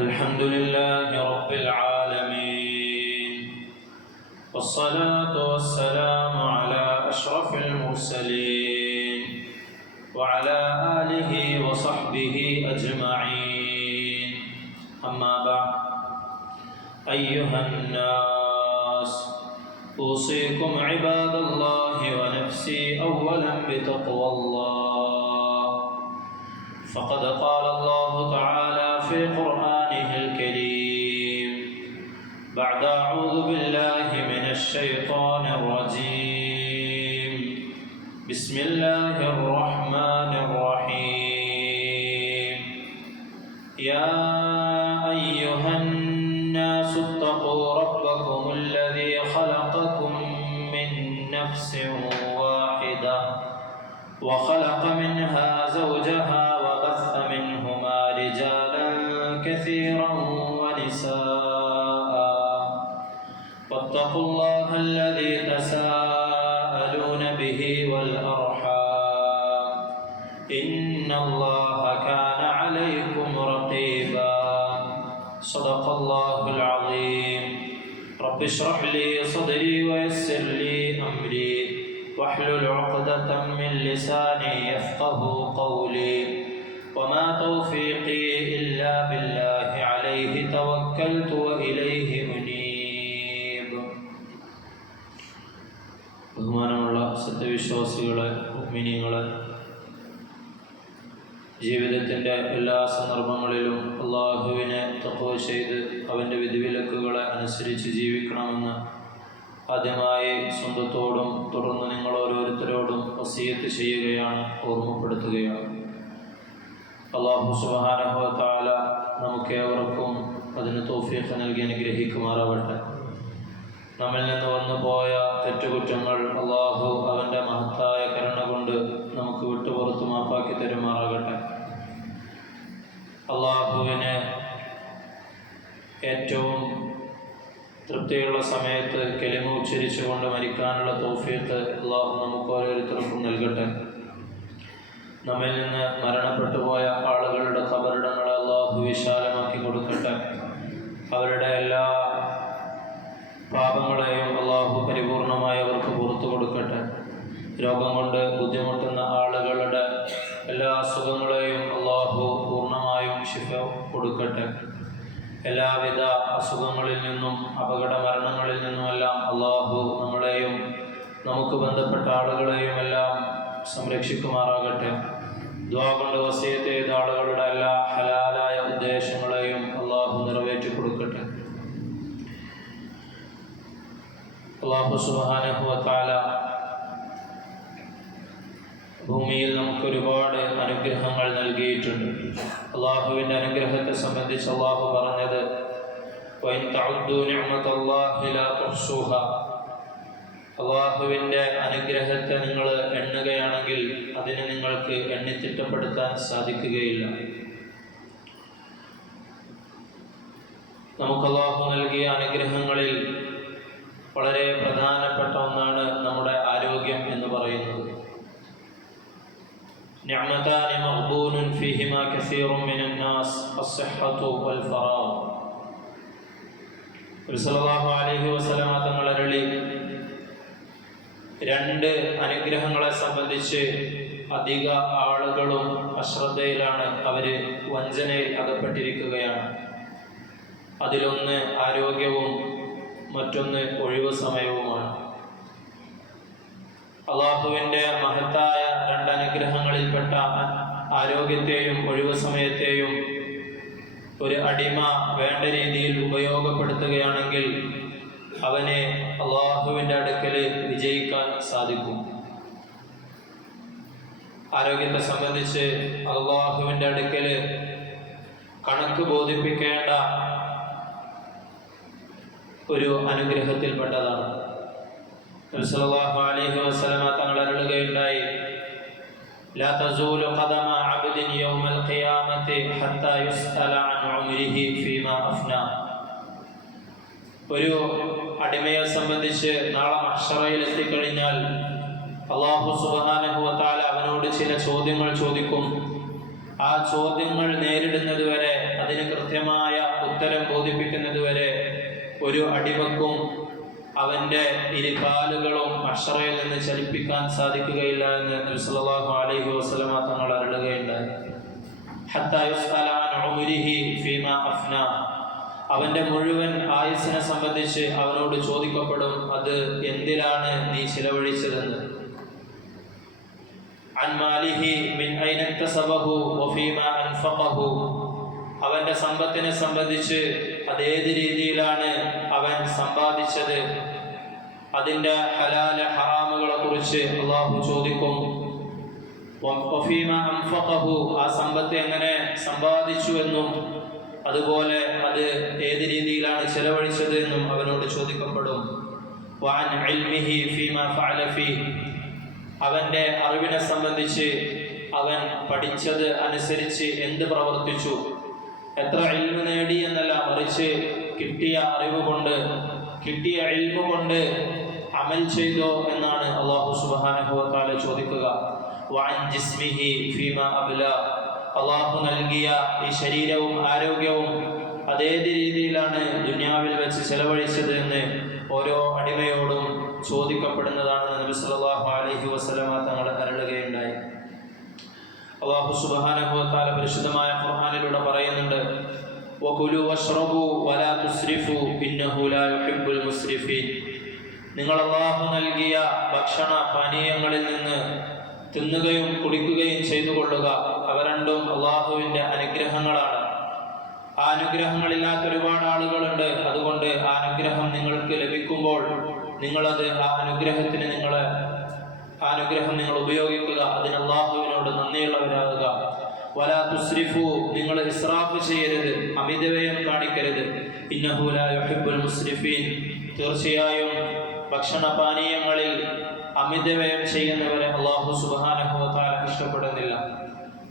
الحمد لله رب العالمين، والصلاة والسلام على أشرف المرسلين وعلى آله وصحبه أجمعين. أما بعد، أيها الناس، أوصيكم عباد الله ونفسي أولا بتقوى الله، فقد قال الله تعالى في قرآنه الكريم بعد أعوذ بالله من الشيطان الرجيم، بسم الله الرحمن الرحيم. يا أيها الناس اتقوا ربكم الذي خلقكم من نفس واحدة وخلق منها زوجها وبث منهما رجالا كثيرا ونساء، واتقوا الله الذي تساءلون به والأرحام، إن الله كان عليكم رقيبا. صدق الله العظيم. رب اشرح لي صدري ويسر لي أمري واحلل عقدة من لساني يفقه قولي، وما توفيقي إلا بالله عليه توكلت وإليه أنيب. ബഹുമാനമുള്ള സത്യവിശ്വാസികളെ, മുഅ്മിനീങ്ങളെ, ജീവിതത്തിൻ്റെ എല്ലാ സന്ദർഭങ്ങളിലും അള്ളാഹുവിനെ തഖ്വ ചെയ്ത് അവൻ്റെ വിധിവിലക്കുകളെ അനുസരിച്ച് ജീവിക്കണമെന്ന് ആദ്യമായി സ്വന്തത്തോടും തുടർന്ന് നിങ്ങൾ ഓരോരുത്തരോടും വസിയത്ത് ചെയ്യുകയാണ്, ഓർമ്മപ്പെടുത്തുകയാണ്. അല്ലാഹു സുബ്ഹാനഹു വ തആല നമുക്കേവർക്കും അതിന് തൗഫീഖ് നൽകി അനുഗ്രഹിക്കുമാറാവട്ടെ. നമ്മിൽ നിന്ന് വന്നു പോയ തെറ്റുകുറ്റങ്ങൾ അല്ലാഹു അവൻ്റെ മഹത്തായ കരുണ കൊണ്ട് നമുക്ക് വിട്ടുപുറത്ത് മാപ്പാക്കി തരുമാറാകട്ടെ. അല്ലാഹുവിനെ ഏറ്റവും തൃപ്തിയുള്ള സമയത്ത് കലിമ ഉച്ചരിച്ചുകൊണ്ട് മരിക്കാനുള്ള തൗഫീഖ് അല്ലാഹു നമുക്ക് ഓരോരുത്തർക്കും നൽകട്ടെ. നമ്മിൽ നിന്ന് മരണപ്പെട്ടു പോയ ആളുകളുടെ ഖബറിടങ്ങളെ അല്ലാഹു വിശാലമാക്കി കൊടുക്കട്ടെ. അവരുടെ എല്ലാ പാപങ്ങളെയും അല്ലാഹു പരിപൂർണമായി അവർക്ക് പുറത്തു കൊടുക്കട്ടെ. രോഗം കൊണ്ട് ബുദ്ധിമുട്ടുന്ന ആളുകളുടെ എല്ലാ അസുഖങ്ങളെയും അല്ലാഹു പൂർണ്ണമായും ശിഫ കൊടുക്കട്ടെ. എല്ലാവിധ അസുഖങ്ങളിൽ നിന്നും അപകട മരണങ്ങളിൽ നിന്നുമെല്ലാം അല്ലാഹു നമ്മളെയും നമുക്ക് ബന്ധപ്പെട്ട ആളുകളെയും എല്ലാം സംരക്ഷിക്കുമാറാകട്ടെ. ദുആ കൊണ്ട് വസിയത്ത് ചെയ്ത ആളുകളുടെ എല്ലാ ഹലാലായ ഉദ്ദേശങ്ങളെയും അല്ലാഹു നിറവേറ്റി കൊടുക്കട്ടെ. അല്ലാഹു സുബ്ഹാനഹു വ തആല ഭൂമിയിൽ നമുക്ക് ഒരുപാട് അനുഗ്രഹങ്ങൾ നൽകിയിട്ടുണ്ട്. അള്ളാഹുവിൻ്റെ അനുഗ്രഹത്തെ സംബന്ധിച്ച് അള്ളാഹു പറഞ്ഞത് വഇൻ തഉദ്ദൂ നിഅമതല്ലാഹി ലാ തുഹ്സുഹാ, അള്ളാഹുവിൻ്റെ അനുഗ്രഹത്തെ നിങ്ങൾ എണ്ണുകയാണെങ്കിൽ അതിനെ നിങ്ങൾക്ക് എണ്ണിത്തിട്ടപ്പെടുത്താൻ സാധിക്കുകയില്ല. നമുക്ക് അള്ളാഹു നൽകിയ അനുഗ്രഹങ്ങളിൽ വളരെ പ്രധാനപ്പെട്ട ഒന്നാണ് നമ്മുടെ ആരോഗ്യം എന്ന് പറയുന്നത്. നിഅമതാന മഗ്ബൂനുൻ ഫീഹിമാ കസീറുൻ മിനൻ നാസ് അസ്സഹ്ഹതു വൽ ഫറാഗ്. സല്ലല്ലാഹു അലൈഹി വസല്ലം തങ്ങൾ അരുളി, രണ്ട് അനുഗ്രഹങ്ങളെ സംബന്ധിച്ച് അധിക ആളുകളും അശ്രദ്ധയിലാണ്, അവര് വഞ്ചനയിൽ അകപ്പെട്ടിരിക്കുകയാണ്. അതിലൊന്ന് ആരോഗ്യവും മറ്റൊന്ന് ഒഴിവു സമയവുമാണ്. അള്ളാഹുവിൻ്റെ മഹത്തായ രണ്ട് അനുഗ്രഹങ്ങളിൽപ്പെട്ട ആരോഗ്യത്തെയും ഒഴിവു സമയത്തെയും ഒരു അടിമ വേണ്ട രീതിയിൽ ഉപയോഗപ്പെടുത്തുകയാണെങ്കിൽ അവനെ അള്ളാഹുവിൻ്റെ അടുക്കൽ വിജയിക്കാൻ സാധിക്കും. ആരോഗ്യത്തെ സംബന്ധിച്ച് അള്ളാഹുവിൻ്റെ അടുക്കൽ കണക്ക് ബോധിപ്പിക്കേണ്ട ഒരു അനുഗ്രഹത്തിൽപ്പെട്ടതാണ്. സല്ലല്ലാഹു അലൈഹി വസല്ലം തങ്ങൾ അരുളുകയുണ്ടായി, ലാ തസൂലു ഖദമ അബ്ദിൻ യൗമൽ ഖിയാമത്തി ഹത്താ യുസ്അല അൻ ഉംരിഹി ഫീമാ അഫ്നാ. ഒരു അടിമയെ സംബന്ധിച്ച് നാളെ മഹ്ശറയിൽ എത്തിക്കഴിഞ്ഞാൽ അല്ലാഹു സുബ്ഹാനഹു വ തആല അവനോട് ചില ചോദ്യങ്ങൾ ചോദിക്കും. ആ ചോദ്യങ്ങൾ നേരിടുന്നത് വരെ അതിന് കൃത്യമായ ഉത്തരം ബോധിപ്പിക്കുന്നതുവരെ ഒരു അടിമക്കും അവൻ്റെ ഇരുകാലുകളും മഹ്ശറയിൽ നിന്ന് ചലിപ്പിക്കാൻ സാധിക്കുകയില്ല എന്ന് നബി സല്ലല്ലാഹു അലൈഹി വസല്ലമ തങ്ങൾ അരുളുകയുണ്ടായി. ഹത്താ യുസ്അല അൻ ഉംരിഹി ഫീമാ അഫ്നാ, അവൻ്റെ മുഴുവൻ ആയുസ്സിനെ സംബന്ധിച്ച് അവനോട് ചോദിക്കപ്പെടും, അത് എന്തിലാണ് നീ ചിലവഴിച്ചതെന്ന്. അൻ മാലിഹി മിൻ ഐന ഇക്തസബഹു വഫീമാ അൻഫഖഹു, അവൻ്റെ സമ്പത്തിനെ സംബന്ധിച്ച് അതേത് രീതിയിലാണ് അവൻ സമ്പാദിച്ചത്, അതിൻ്റെ ഹലാല ഹറാമുകളെ കുറിച്ച് അള്ളാഹു ചോദിക്കും. വഫീമാ അൻഫഖഹു, ആ സമ്പത്ത് എങ്ങനെ സമ്പാദിച്ചു എന്നും അതുപോലെ അത് ഏത് രീതിയിലാണ് ചെലവഴിച്ചത് എന്നും അവനോട് ചോദിക്കപ്പെടും. വഅൻ ഇൽമിഹി ഫീമാ ഫഅല ഫീഹി, അവൻ്റെ അറിവിനെ സംബന്ധിച്ച് അവൻ പഠിച്ചത് അനുസരിച്ച് എന്ത് പ്രവർത്തിച്ചു, എത്ര ഇൽമ് നേടി എന്നല്ല, മറിച്ച് കിട്ടിയ അറിവ് കൊണ്ട് കിട്ടിയ ഇൽമ് കൊണ്ട് അമൽ ചെയ്തോ എന്നാണ് അല്ലാഹു സുബ്ഹാനഹു വ തആല ചോദിക്കുക. വഅൻ ജിസ്മിഹി ഫീമാ അബ്ലാ, അള്ളാഹു നൽകിയ ഈ ശരീരവും ആരോഗ്യവും അതേത് രീതിയിലാണ് ദുനിയാവിൽ വെച്ച് ചെലവഴിച്ചത് എന്ന് ഓരോ അടിമയോടും ചോദിക്കപ്പെടുന്നതാണെന്ന് നബി സല്ലല്ലാഹു അലൈഹി വസല്ലമ തങ്ങൾ അരുളുകയുണ്ടായി. അള്ളാഹു സുബ്ഹാനഹു വ തആല പരിശുദ്ധമായ ഖുർആനിലൂടെ പറയുന്നുണ്ട്, വകുലു വശ്റബു വലാ തുസ്രിഫു ഇന്നഹു ലാ യുഹിബ്ബുൽ മുസ്രിഫീൻ, നിങ്ങൾ അള്ളാഹു നൽകിയ ഭക്ഷണ പാനീയങ്ങളിൽ നിന്ന് തിന്നുകയും കുടിക്കുകയും ചെയ്തു കൊള്ളുക, അവ രണ്ടും അള്ളാഹുവിൻ്റെ അനുഗ്രഹങ്ങളാണ്. ആ അനുഗ്രഹങ്ങളില്ലാത്ത ഒരുപാട് ആളുകളുണ്ട്. അതുകൊണ്ട് ആ അനുഗ്രഹം നിങ്ങൾക്ക് ലഭിക്കുമ്പോൾ നിങ്ങളത് ആ അനുഗ്രഹം നിങ്ങൾ ഉപയോഗിക്കുക, അതിന് അള്ളാഹുവിനോട് നന്ദിയുള്ളവരാകുക. വലാ തുസ്രിഫു, നിങ്ങൾ ഇസ്രാഫ് ചെയ്യരുത്, അമിതവ്യയം കാണിക്കരുത്. ഇന്നഹു ലാ യുഹിബ്ബുൽ മുസ്രിഫീൻ, തീർച്ചയായും ഭക്ഷണപാനീയങ്ങളിൽ അമിതവ്യയം ചെയ്യുന്നവരെ അള്ളാഹു സുബ്ഹാനഹു വ തആല ഇഷ്ടപ്പെടുന്നില്ല.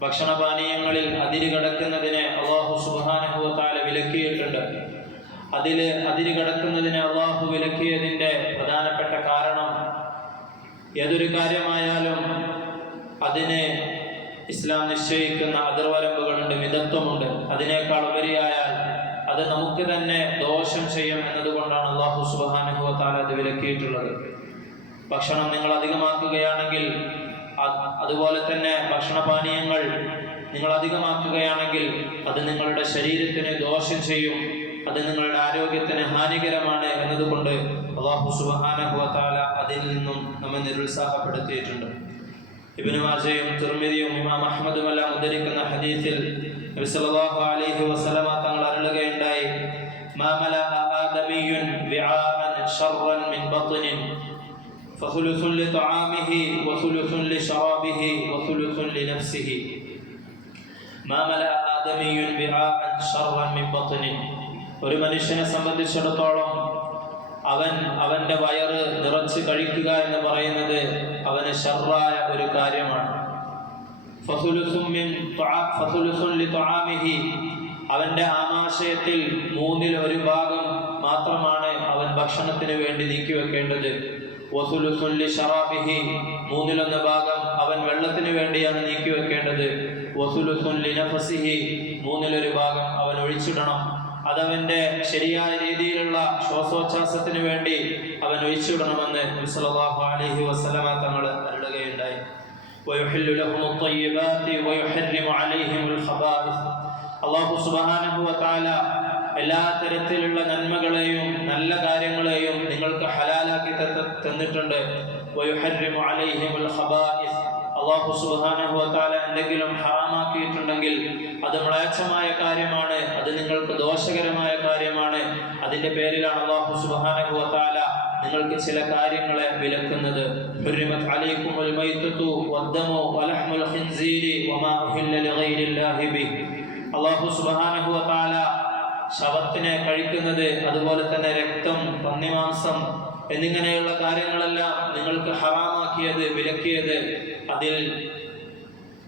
ഭക്ഷണപാനീയങ്ങളിൽ അതിര് കടക്കുന്നതിനെ അള്ളാഹു സുബ്ഹാനഹു വ തആല വിലക്കിയിട്ടുണ്ട്. അതിര് കടക്കുന്നതിനെ അള്ളാഹു വിലക്കിയതിൻ്റെ പ്രധാനപ്പെട്ട കാരണം, ഏതൊരു കാര്യമായാലും അതിന് ഇസ്ലാം നിശ്ചയിക്കുന്ന അതിർവരമ്പുകളുണ്ട്, മിതത്വമുണ്ട്. അതിനേക്കാൾ ഉപരിയായാൽ അത് നമുക്ക് തന്നെ ദോഷം ചെയ്യും എന്നതുകൊണ്ടാണ് അള്ളാഹു സുബ്ഹാനഹു വ തആല അത് വിലക്കിയിട്ടുള്ളത്. ഭക്ഷണം നിങ്ങൾ അധികമാക്കുകയാണെങ്കിൽ, അതുപോലെ തന്നെ ഭക്ഷണപാനീയങ്ങൾ നിങ്ങൾ അധികമാക്കുകയാണെങ്കിൽ അത് നിങ്ങളുടെ ശരീരത്തിന് ദോഷം ചെയ്യും, അത് നിങ്ങളുടെ ആരോഗ്യത്തിന് ഹാനികരമാണ് എന്നതുകൊണ്ട് അല്ലാഹു സുബ്ഹാനഹു വ തആല അതിൽ നിന്നും നമ്മെ നിരുത്സാഹപ്പെടുത്തിയിട്ടുണ്ട്. ഇബ്നു മാജയും തിർമിദിയും ഇമാം അഹ്മദും എല്ലാം ഉദ്ധരിക്കുന്ന ഹദീസിൽ നബി സല്ലല്ലാഹു അലൈഹി വസല്ലമ തങ്ങൾ അരുളുകയുണ്ടായി, മാ മലഅ ആദമിയ്യുൻ വിആഅൻ ശർറൻ മിൻ ബത്നിൻ ഫസുലുസുൻ ലിതആമിഹി വസുലുസുൻ ലിശറാബിഹി വസുലുസുൻ ലിനഫ്സിഹി. മാ മലഅ ആദമിയ്യുൻ വിആഅൻ ശർറൻ മിൻ ബത്നിൻ, ഒരു മനുഷ്യനെ സംബന്ധിച്ചിടത്തോളം അവൻ്റെ വയറ് നിറച്ച് കഴിക്കുക എന്ന് പറയുന്നത് അവന് ശർറായ ഒരു കാര്യമാണ്. അവൻ്റെ ആമാശയത്തിൽ 1/3 ഭാഗം മാത്രമാണ് അവൻ ഭക്ഷണത്തിന് വേണ്ടി നീക്കിവെക്കേണ്ടത്. 1/3 ഭാഗം അവൻ വെള്ളത്തിന് വേണ്ടിയാണ് നീക്കിവെക്കേണ്ടത്. 1/3 ഭാഗം അവൻ ഒഴിച്ചിടണം. അതവൻ്റെ ശരിയായ രീതിയിലുള്ള ശ്വാസോച്ഛ്വാസത്തിന് വേണ്ടി അവൻ ഒഴിച്ചിടണമെന്ന് നബി സല്ലല്ലാഹു അലൈഹി വസല്ലമ തങ്ങൾ അരുളുകയുണ്ടായി. വയുഹില്ലു ലഹുമുത് ത്വയ്യിബാതി വയുഹർരിമു അലൈഹിമുൽ ഖബാഇസ്. അല്ലാഹു സുബ്ഹാനഹു വ തആല എല്ലാ തരത്തിലുള്ള നന്മകളെയും നല്ല കാര്യങ്ങളെയും നിങ്ങൾക്ക് ഹലാലാക്കി തന്നിട്ടുണ്ട്. വയുഹർരിമു അലൈഹിമുൽ ഖബാഇസ്, അല്ലാഹു സുബ്ഹാനഹു വ തആല എന്തെങ്കിലും ഹറാമാക്കിയിട്ടുണ്ടെങ്കിൽ അത് മ്ലേച്ഛമായ കാര്യമാണ്, അത് നിങ്ങൾക്ക് ദോഷകരമായ കാര്യമാണ്. അതിൻ്റെ പേരിലാണ് അല്ലാഹു സുബ്ഹാനഹു വ തആല നിങ്ങൾക്ക് ചില കാര്യങ്ങളെ വിലക്കുന്നത്. ഹുർരിമത് അലൈക്കുമുൽ മൈതതു വദ്ദമു വലഹ്മുൽ ഖിൻസീരി വമാ ഉഹില്ല ലിഗൈരില്ലാഹി ബിഹി. അല്ലാഹു സുബ്ഹാനഹു വ തആല ശവത്തിനെ കഴിക്കുന്നത്, അതുപോലെ തന്നെ രക്തം, പന്നിമാംസം എന്നിങ്ങനെയുള്ള കാര്യങ്ങളെല്ലാം നിങ്ങൾക്ക് ഹറാമാക്കിയത്, വിലക്കിയത് അതിൽ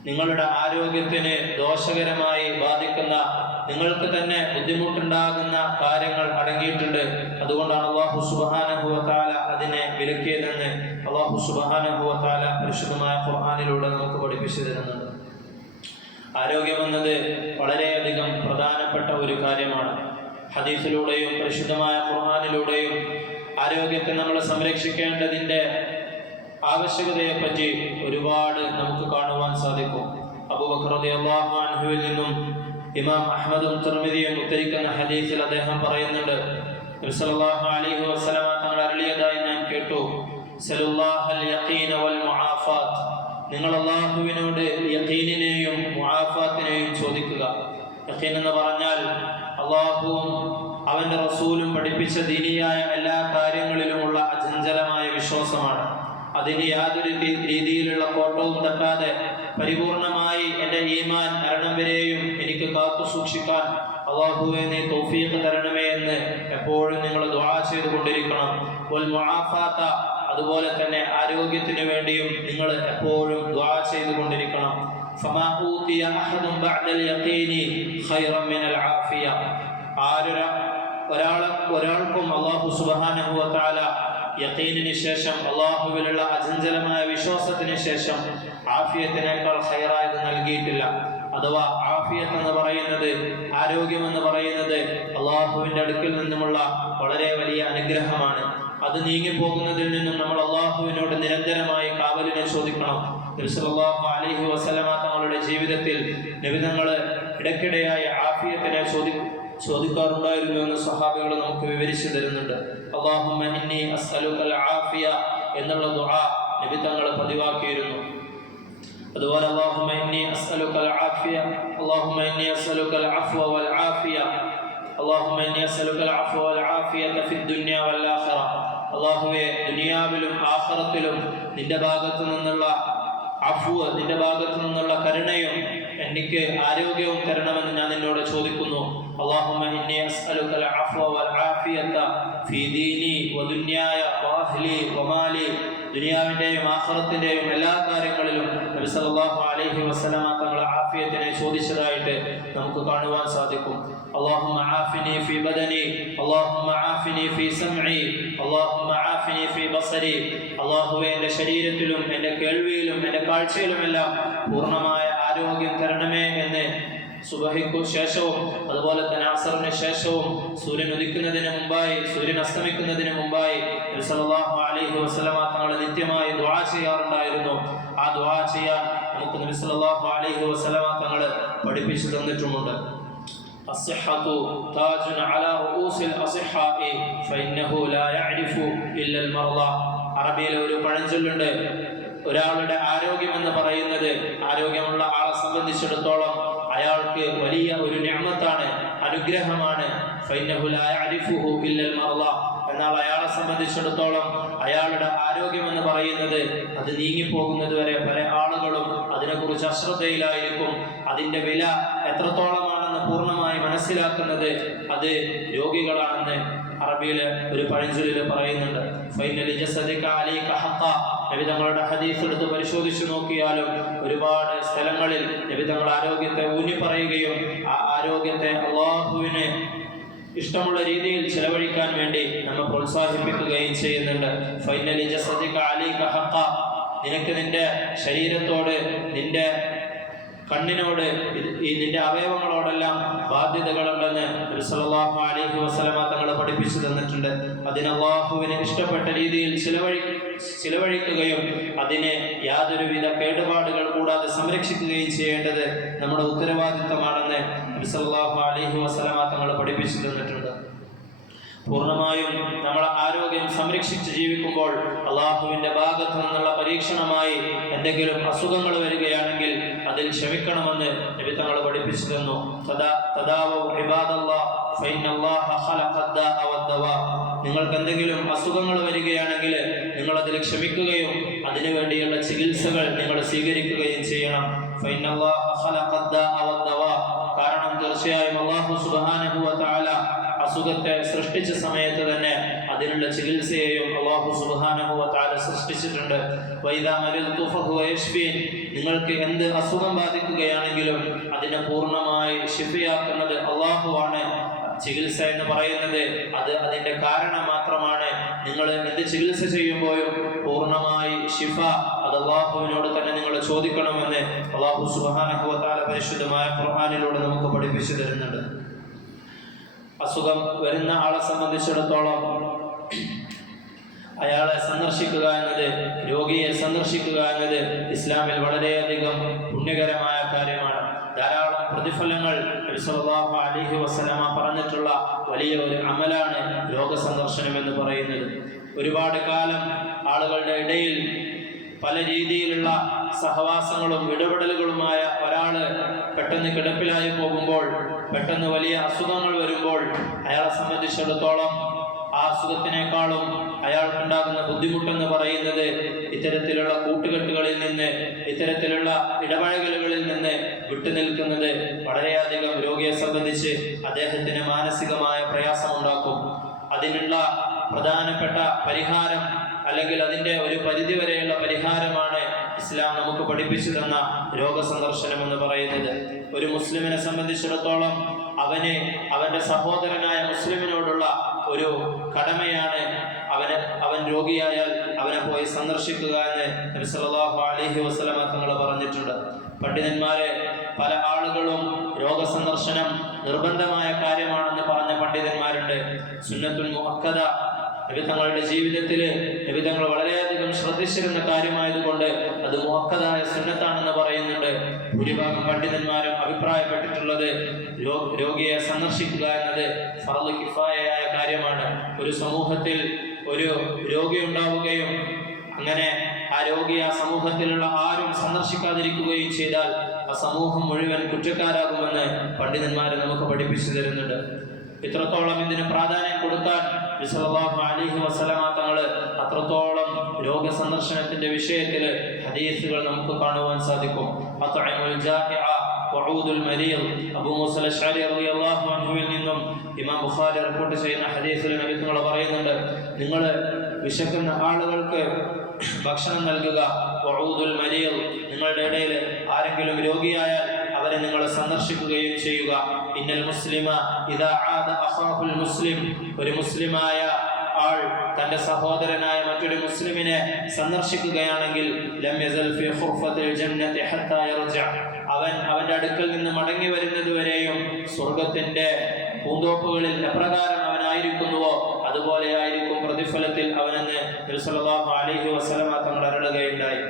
നിങ്ങളുടെ ആരോഗ്യത്തിന് ദോഷകരമായി ബാധിക്കുന്ന, നിങ്ങൾക്ക് തന്നെ ബുദ്ധിമുട്ടുണ്ടാകുന്ന കാര്യങ്ങൾ അടങ്ങിയിട്ടുണ്ട്. അതുകൊണ്ടാണ് അല്ലാഹു സുബ്ഹാനഹു വ തആല അതിനെ വിലക്കിയതെന്ന് അല്ലാഹു സുബ്ഹാനഹു വ തആല പരിശുദ്ധമായ ഖുർആനിലൂടെ നമുക്ക് പഠിപ്പിച്ചു തരുന്നുണ്ട്. ആരോഗ്യമെന്നത് വളരെയധികം പ്രധാനപ്പെട്ട ഒരു കാര്യമാണ്. ഹദീസിലൂടെയും പരിശുദ്ധമായ ഖുർആനിലൂടെയും ആരോഗ്യത്തെ നമ്മൾ സംരക്ഷിക്കേണ്ടതിൻ്റെ ആവശ്യകതയെപ്പറ്റി ഒരുപാട് നമുക്ക് കാണുവാൻ സാധിക്കും. അബൂബക്കർ റളിയല്ലാഹു അൻഹുവിൽ നിന്നും ഇമാം അഹ്മദും തിർമിദിയും ഉദ്ധരിക്കുന്ന ഹദീസിൽ അദ്ദേഹം പറയുന്നുണ്ട്, നബി സല്ലല്ലാഹു അലൈഹി വസല്ലമ തങ്ങൾ അരുളിയതായി ഞാൻ കേട്ടു, സല്ലല്ലാഹുൽ യഖീന വൽ മുആഫാത്ത്, നിങ്ങൾ അല്ലാഹുവിനോട് യഖീനിനെയും മുആഫാത്തിനെയും ചോദിക്കുക. യഖീൻ എന്ന് പറഞ്ഞാൽ അല്ലാഹുവും അവന്റെ റസൂലും പഠിപ്പിച്ച ദീനിയായ എല്ലാ കാര്യങ്ങളിലുമുള്ള അചഞ്ചലമായ വിശ്വാസമാണ്. അതിന് യാതൊരു രീതിയിലുള്ള കോട്ടവും തട്ടാതെ പരിപൂർണമായി എൻ്റെ ഈമാൻ മരണം വരെയും എനിക്ക് കാത്തു സൂക്ഷിക്കാൻ അല്ലാഹുവേ നീ തൗഫീഖ് തരണമേ എന്ന് എപ്പോഴും നിങ്ങൾ ദുആ ചെയ്തുകൊണ്ടിരിക്കണം. വൽ മുആഫാത, അതുപോലെ തന്നെ ആരോഗ്യത്തിന് വേണ്ടിയും നിങ്ങൾ എപ്പോഴും ദുആ ചെയ്തുകൊണ്ടിരിക്കണം. ഫമാ ഊതിയ അഹദുൻ ബഅദൽ യഖീനി ഖൈറൻ മിനൽ ആഫിയ, ഒരാൾക്കും അല്ലാഹു സുബ്ഹാനഹു വ തആല യഖീനിന് ശേഷം അല്ലാഹുവിലുള്ള അചഞ്ചലമായ വിശ്വാസത്തിന് ശേഷം ആഫിയത്തിനേക്കാൾ ഖൈറായത് നൽകിയിട്ടില്ല. അഥവാ ആഫിയത്ത് എന്ന് പറയുന്നത്, ആരോഗ്യമെന്ന് പറയുന്നത് അല്ലാഹുവിൻ്റെ അടുക്കൽ നിന്നുമുള്ള വളരെ വലിയ അനുഗ്രഹമാണ്. അത് നീങ്ങിപ്പോകുന്നതിൽ നിന്നും നമ്മൾ അല്ലാഹുവിനോട് നിരന്തരമായി കാവലിനെ ചോദിക്കണം. നബി സല്ലല്ലാഹു അലൈഹി വസല്ലമ തങ്ങളുടെ ജീവിതത്തിൽ നബി തങ്ങൾ ഇടയ്ക്കിടെയായി ആഫിയത്തിനെ ചോദിക്കാറുണ്ടായിരുന്നു എന്ന് സ്വഹാബികൾ നമുക്ക് വിവരിച്ചു തരുന്നുണ്ട്. അല്ലാഹുമ്മ ഇന്നി അസ്അലുകൽ ആഫിയ എന്നുള്ള ദുആ നബി തങ്ങൾ പതിവാക്കിയിരുന്നു. അതുപോലെ അല്ലാഹുമ്മ ഇന്നി അസ്അലുകൽ ആഫിയ, അല്ലാഹുമ്മ ഇന്നി അസ്അലുകൽ അഫ്വ വൽ ആഫിയ, അല്ലാഹുമ്മ ഇന്നി അസ്അലുകൽ അഫ്വ വൽ ആഫിയത ഫിദ് ദുനിയ വൽ ആഖിറ, അല്ലാഹുവേ ദുനിയാവിലും ആഖിറത്തിലും നിന്റെ ഭാഗത്തു നിന്നുള്ള അഫ്വ്, നിന്റെ ഭാഗത്തു നിന്നുള്ള കരുണയും എനിക്ക് ആരോഗ്യവും തരണമെന്ന് ഞാൻ നിന്നോട് ചോദിക്കുന്നു. അല്ലാഹുമ്മ ഇന്നി അസ്അലുകൽ അഫ്വ വൽ ആഫിയത ഫീ ദീനി വ ദുനിയായ വ അഹ്ലി വ മാലി, ദുനിയാവിൻ്റെയും ആഖിറത്തിൻ്റെയും എല്ലാ കാര്യങ്ങളിലും നബി സല്ലല്ലാഹു അലൈഹി വസല്ലമ തങ്ങൾ ആഫിയത്തിനെ ചോദിച്ചതായിട്ട് നമുക്ക് കാണുവാൻ സാധിക്കും. അല്ലാഹുമ്മ ആഫിനി ഫീ ബദനി, അല്ലാഹുമ്മ ആഫിനി ഫീ സമഇ, അല്ലാഹുമ്മ ആഫിനി ഫീ ബസരി, അല്ലാഹുവേ എൻ്റെ ശരീരത്തിലും എൻ്റെ കേൾവിയിലും എൻ്റെ കാഴ്ചയിലുമെല്ലാം പൂർണ്ണമായ ആരോഗ്യം തരണമേ എന്ന് സുബഹിക്കു ശേഷവും അതുപോലെ തന്നെ അസറിന് ശേഷവും സൂര്യൻ ഉദിക്കുന്നതിന് മുമ്പായി സൂര്യൻ അസ്തമിക്കുന്നതിന് മുമ്പായി നബി സല്ലല്ലാഹു അലൈഹി വസല്ലമ തങ്ങൾ നിത്യമായി ദുആ ചെയ്യാറുണ്ടായിരുന്നു. ആ ദുആ ചെയ്യാൻ നമുക്ക് നബി സല്ലല്ലാഹു അലൈഹി വസല്ലമ തങ്ങൾ പഠിപ്പിച്ചു തന്നിട്ടുമുണ്ട്. അസ്സിഹ്ഹതു താജുൻ അലാ റൂസിൽ അസ്ഹിഹാഇ ഫഇന്നഹു ലാ യഅരിഫു ഇല്ലൽ മർള. അറബിയിലെ ഒരു പഴഞ്ചൊല്ലുണ്ട്, ഒരാളുടെ ആരോഗ്യം എന്ന് പറയുന്നത്, ആരോഗ്യമുള്ള ആളെ സംബന്ധിച്ചിടത്തോളം അയാൾക്ക് വലിയ ഒരു നിഅമത്താണ്, അനുഗ്രഹമാണ്. ഫഇന്നഹു ലാ യഅരിഫുഹു ഇല്ലൽ മർള, എന്നാൽ അയാളെ സംബന്ധിച്ചിടത്തോളം അയാളുടെ ആരോഗ്യം എന്ന് പറയുന്നത് അത് നീങ്ങിപ്പോകുന്നത് വരെ പല ആളുകളും അതിനെക്കുറിച്ച് അശ്രദ്ധയിലായിരിക്കും. അതിൻ്റെ വില എത്രത്തോളമാണെന്ന് പൂർണ്ണമായി മനസ്സിലാക്കുന്നത് അത് രോഗികളാണെന്ന് അറബിയിലെ ഒരു പഴഞ്ചൊല്ലിൽ പറയുന്നുണ്ട്. ഫൈനലി ജസദിക അലൈക ഹഖ, നബി തങ്ങളുടെ ഹദീസ് എടുത്ത് പരിശോധിച്ചു നോക്കിയാലും ഒരുപാട് സ്ഥലങ്ങളിൽ നബി തങ്ങൾ ആരോഗ്യത്തെ ഊന്നി പറയുകയും ആ ആരോഗ്യത്തെ അല്ലാഹുവിന് ഇഷ്ടമുള്ള രീതിയിൽ ചെലവഴിക്കാൻ വേണ്ടി നമ്മെ പ്രോത്സാഹിപ്പിക്കുകയും ചെയ്യുന്നുണ്ട്. ഫൈനലി ജസദിക അലൈക ഹഖ, നിനക്ക് നിന്റെ ശരീരത്തോട്, നിന്റെ കണ്ണിനോട്, നിന്റെ അവയവങ്ങളോടെല്ലാം ബാധ്യതകളുണ്ടെന്ന് നബി സല്ലല്ലാഹു അലൈഹി വസല്ലമ തങ്ങൾ പഠിപ്പിച്ചു തന്നിട്ടുണ്ട്. അതിന് അല്ലാഹുവിന് ഇഷ്ടപ്പെട്ട രീതിയിൽ ചിലവഴിക്കുകയും അതിനെ യാതൊരുവിധ കേടുപാടുകൾ കൂടാതെ സംരക്ഷിക്കുകയും ചെയ്യേണ്ടത് നമ്മുടെ ഉത്തരവാദിത്തമാണെന്ന് നബി സല്ലല്ലാഹു അലൈഹി വസല്ലമ തങ്ങൾ പഠിപ്പിച്ചു തന്നിട്ടുണ്ട്. പൂർണ്ണമായും നമ്മൾ ആരോഗ്യം സംരക്ഷിച്ച് ജീവിക്കുമ്പോൾ അള്ളാഹുവിൻ്റെ ഭാഗത്തു നിന്നുള്ള പരീക്ഷണമായി എന്തെങ്കിലും അസുഖങ്ങൾ വരികയാണെങ്കിൽ അതിൽ ക്ഷമിക്കണമെന്ന് നബി തങ്ങൾ പഠിപ്പിച്ചു തന്നു. നിങ്ങൾക്ക് എന്തെങ്കിലും അസുഖങ്ങൾ വരികയാണെങ്കിൽ നിങ്ങൾ അതിൽ ക്ഷമിക്കുകയും അതിനു വേണ്ടിയുള്ള ചികിത്സകൾ നിങ്ങൾ സ്വീകരിക്കുകയും ചെയ്യണം. കാരണം തീർച്ചയായും അല്ലാഹു സുബ്ഹാനഹു വ തആല അസുഖത്തെ സൃഷ്ടിച്ച സമയത്ത് തന്നെ അതിനുള്ള ചികിത്സയെയും അല്ലാഹു സുബ്ഹാനഹു വ തആല സൃഷ്ടിച്ചിട്ടുണ്ട്. വൈദാ മരിദ്തു ഫഹുവ യശ്ഫീൻ, നിങ്ങൾക്ക് എന്ത് അസുഖം ബാധിക്കുകയാണെങ്കിലും അതിനെ പൂർണ്ണമായി ശിഫയാക്കുന്നത് അല്ലാഹുവാണ്. ചികിത്സ എന്ന് പറയുന്നത് അതിൻ്റെ കാരണം മാത്രമാണ്. നിങ്ങൾ എന്ത് ചികിത്സ ചെയ്യുമ്പോഴും പൂർണ്ണമായി ശിഫ അത് അല്ലാഹുവിനോട് തന്നെ നിങ്ങൾ ചോദിക്കണമെന്ന് അല്ലാഹു സുബ്ഹാനഹു വ തആല പരിശുദ്ധമായ ഖുർആനിലൂടെ നമുക്ക് പഠിപ്പിച്ചു തരുന്നുണ്ട്. അസുഖം വരുന്ന ആളെ സംബന്ധിച്ചിടത്തോളം അയാളെ സന്ദർശിക്കുക എന്നത്, രോഗിയെ സന്ദർശിക്കുക എന്നത് ഇസ്ലാമിൽ വളരെയധികം പുണ്യകരമായ കാര്യമാണ്. ധാരാളം പ്രതിഫലങ്ങൾ നബി സല്ലല്ലാഹു അലൈഹി വസല്ലമ പറഞ്ഞിട്ടുള്ള വലിയ ഒരു അമലാണ് രോഗസന്ദർശനം എന്ന് പറയുന്നത്. ഒരുപാട് കാലം ആളുകളുടെ ഇടയിൽ പല രീതിയിലുള്ള സഹവാസങ്ങളും ഇടപെടലുകളുമായ ഒരാള് പെട്ടെന്ന് കിടപ്പിലായി പോകുമ്പോൾ, പെട്ടെന്ന് വലിയ അസുഖങ്ങൾ വരുമ്പോൾ അയാളെ സംബന്ധിച്ചിടത്തോളം ആ അസുഖത്തിനേക്കാളും അയാൾക്കുണ്ടാകുന്ന ബുദ്ധിമുട്ടെന്ന് പറയുന്നത് ഇത്തരത്തിലുള്ള കൂട്ടുകെട്ടുകളിൽ നിന്ന്, ഇത്തരത്തിലുള്ള ഇടപഴകലുകളിൽ നിന്ന് വിട്ടുനിൽക്കുന്നത് വളരെയധികം രോഗിയെ സംബന്ധിച്ച് അദ്ദേഹത്തിന് മാനസികമായ പ്രയാസമുണ്ടാക്കും. അതിനുള്ള പ്രധാനപ്പെട്ട പരിഹാരം, അല്ലെങ്കിൽ അതിൻ്റെ ഒരു പരിധിവരെയുള്ള പരിഹാരമാണ് ഇസ്ലാം നമുക്ക് പഠിപ്പിച്ചു തന്ന രോഗസന്ദർശനം എന്ന് പറയുന്നത്. ഒരു മുസ്ലിമിനെ സംബന്ധിച്ചിടത്തോളം അവൻ്റെ സഹോദരനായ മുസ്ലിമിനോടുള്ള ഒരു കടമയാണ് അവൻ രോഗിയായാൽ അവനെ പോയി സന്ദർശിക്കുക എന്ന് നബി സല്ലല്ലാഹു അലൈഹി വസല്ലമ തങ്ങൾ പറഞ്ഞിട്ടുണ്ട്. പണ്ഡിതന്മാരെ പല ആളുകളും രോഗസന്ദർശനം നിർബന്ധമായ കാര്യമാണെന്ന് പറഞ്ഞ പണ്ഡിതന്മാരുണ്ട്. സുന്നത്തുൽ മുഅക്കദ നബി തങ്ങളുടെ ജീവിതത്തിൽ നബി തങ്ങൾ വളരെയധികം ശ്രദ്ധിച്ചിരുന്ന കാര്യമായതുകൊണ്ട് അത് മുഅക്കദായ സുന്നത്താണെന്ന് പറയുന്നുണ്ട്. ഭൂരിഭാഗം പണ്ഡിതന്മാരും അഭിപ്രായപ്പെട്ടിട്ടുള്ളത് രോഗിയെ സന്ദർശിക്കുക എന്നത് ഫർള് കിഫായയായ കാര്യമാണ്. ഒരു സമൂഹത്തിൽ ഒരു രോഗി ഉണ്ടാവുകയും അങ്ങനെ ആ രോഗി ആ സമൂഹത്തിലുള്ള ആരും സന്ദർശിക്കാതിരിക്കുകയും ചെയ്താൽ ആ സമൂഹം മുഴുവൻ കുറ്റക്കാരാകുമെന്ന് പണ്ഡിതന്മാർ നമുക്ക് പഠിപ്പിച്ചു തരുന്നുണ്ട്. ഇത്രത്തോളം ഇതിന് പ്രാധാന്യം കൊടുക്കാൻ നബി സല്ലല്ലാഹു അലൈഹി വസല്ലമ തങ്ങൾ അത്രത്തോളം രോഗസന്ദർശനത്തിന്റെ വിഷയത്തിൽ ഹദീസുകൾ നമുക്ക് കാണുവാൻ സാധിക്കും. അത്അമുൽ ജാഇഅ വഊദുൽ മരീദ് അബൂ മൂസ അശ്അരി റളിയല്ലാഹു അൻഹുവിൽ നിന്നും ഇമാം ബുഖാരി റിപ്പോർട്ട് ചെയ്യുന്ന ഹദീസിൽ നബി തങ്ങൾ പറയുന്നുണ്ട്, നിങ്ങൾ വിശക്കുന്ന ആളുകൾക്ക് ഭക്ഷണം നൽകുക. വഊദുൽ മരീദ്, നിങ്ങളുടെ ഇടയിൽ ആരെങ്കിലും രോഗിയായാൽ അവരെ നിങ്ങൾ സന്ദർശിക്കുകയും ചെയ്യുക. ഇന്നൽ മുസ്ലിമ ഇദാ ആദ അഖാഹുൽ മുസ്ലിം, ഒരു മുസ്ലിമായ ആൾ തന്റെ സഹോദരനായ മറ്റൊരു മുസ്ലിമിനെ സന്ദർശിക്കുകയാണെങ്കിൽ ലം യസൽ ഫീ ഖുർഫത്തിൽ ജന്നതി ഹത്താ യർജഅ, അവന്റെ അടുക്കൽ നിന്ന് മടങ്ങി വരുന്നത് വരെയും സ്വർഗത്തിന്റെ പൂന്തോപ്പുകളിൽ എപ്രകാരം അവനായിരിക്കുന്നുവോ അതുപോലെ ആയിരിക്കും പ്രതിഫലത്തിൽ അവനെന്ന് നബി സല്ലല്ലാഹു അലൈഹി വസല്ലമ തങ്ങൾ അരുളുകയുണ്ടായി.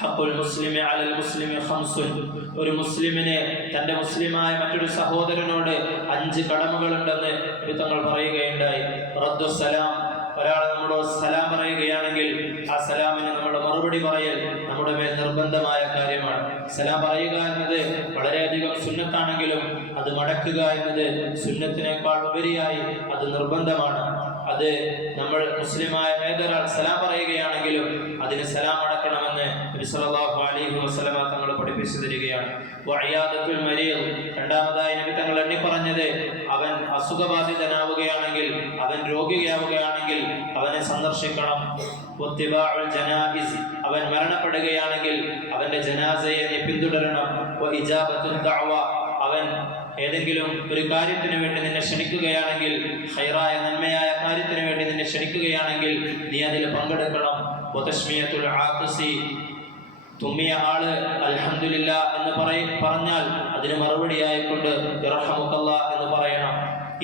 ഹഖുൽ മുസ്ലിമി അലൽ മുസ്ലിമി ഖംസുൻ, ഒരു മുസ്ലിമിന് തന്റെ മുസ്ലിമായ മറ്റൊരു സഹോദരനോട് 5 കടമകളുണ്ടെന്ന് നബി തങ്ങൾ പറയുകയുണ്ടായി. റദ്ദു സലാം, ഒരാൾ നമ്മളോട് സലാം പറയുകയാണെങ്കിൽ ആ സലാമിന് നമ്മുടെ മറുപടി പറയൽ നമ്മുടെ മേൽ നിർബന്ധമായ കാര്യമാണ്. സലാം പറയുക എന്നത് വളരെയധികം സുന്നത്താണെങ്കിലും അത് മടക്കുക എന്നത് സുന്നത്തിനേക്കാൾ ഉപരിയായി അത് നിർബന്ധമാണ്. അത് നമ്മൾ മുസ്ലിമായ ഏതൊരാൾ സലാം പറയുകയാണെങ്കിലും അതിന് സലാം അടക്കണമെന്ന് നബി സല്ലല്ലാഹു അലൈഹി വസല്ലമ തങ്ങൾ പഠിപ്പിച്ചു തരികയാണ്. വഇയാദത്തുൽ മരീദ്, രണ്ടാമതായി നബി തങ്ങൾ എണ്ണി പറഞ്ഞത് അവൻ അസുഖബാധിതനാവുകയാണെങ്കിൽ, അവൻ രോഗിയാവുകയാണെങ്കിൽ അവനെ സന്ദർശിക്കണം. വത്തിബാഉൽ ജനായിസ്, അവൻ മരണപ്പെടുകയാണെങ്കിൽ അവന്റെ ജനാസയെ നീ പിന്തുടരണം. വഇജാബത്തുൽ ദഅവ, അവൻ ഏതെങ്കിലും ഒരു കാര്യത്തിന് വേണ്ടി നിന്നെ ക്ഷണിക്കുകയാണെങ്കിൽ, ഖൈറായ നന്മയായ കാര്യത്തിന് വേണ്ടി നിന്നെ ക്ഷണിക്കുകയാണെങ്കിൽ നീ അതിൽ പങ്കെടുക്കണം. വതസ്മിയത്തുൽ ആഖിസി, തുമ്മിയ ആള് അൽഹംദുലില്ലാ എന്ന് പറഞ്ഞാൽ അതിന് മറുപടിയായിക്കൊണ്ട് ഇർഹമുക്കല്ലാ എന്ന് പറയണം.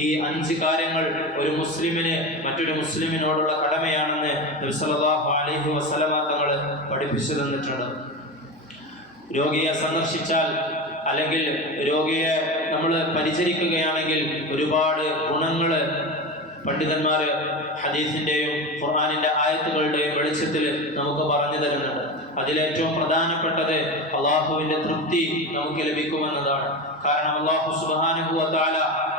ഈ 5 കാര്യങ്ങൾ ഒരു മുസ്ലിമിന് മറ്റൊരു മുസ്ലിമിനോടുള്ള കടമയാണെന്ന് നബി സല്ലല്ലാഹു അലൈഹി വസല്ലമ തങ്ങൾ പഠിപ്പിച്ചു തന്നിട്ടുണ്ട്. രോഗിയെ സന്ദർശിച്ചാൽ അല്ലെങ്കിൽ രോഗിയെ നമ്മൾ പരിചരിക്കുകയാണെങ്കിൽ ഒരുപാട് ഗുണങ്ങൾ പണ്ഡിതന്മാർ ഹദീസിൻ്റെയും ഖുർആനിൻ്റെ ആയത്തുകളുടെയും വെളിച്ചത്തിൽ നമുക്ക് പറഞ്ഞു തരുന്നുണ്ട്. അതിലേറ്റവും പ്രധാനപ്പെട്ടത് അള്ളാഹുവിൻ്റെ തൃപ്തി നമുക്ക് ലഭിക്കുമെന്നതാണ്. കാരണം അള്ളാഹു സുബ്ഹാനഹു വ തആല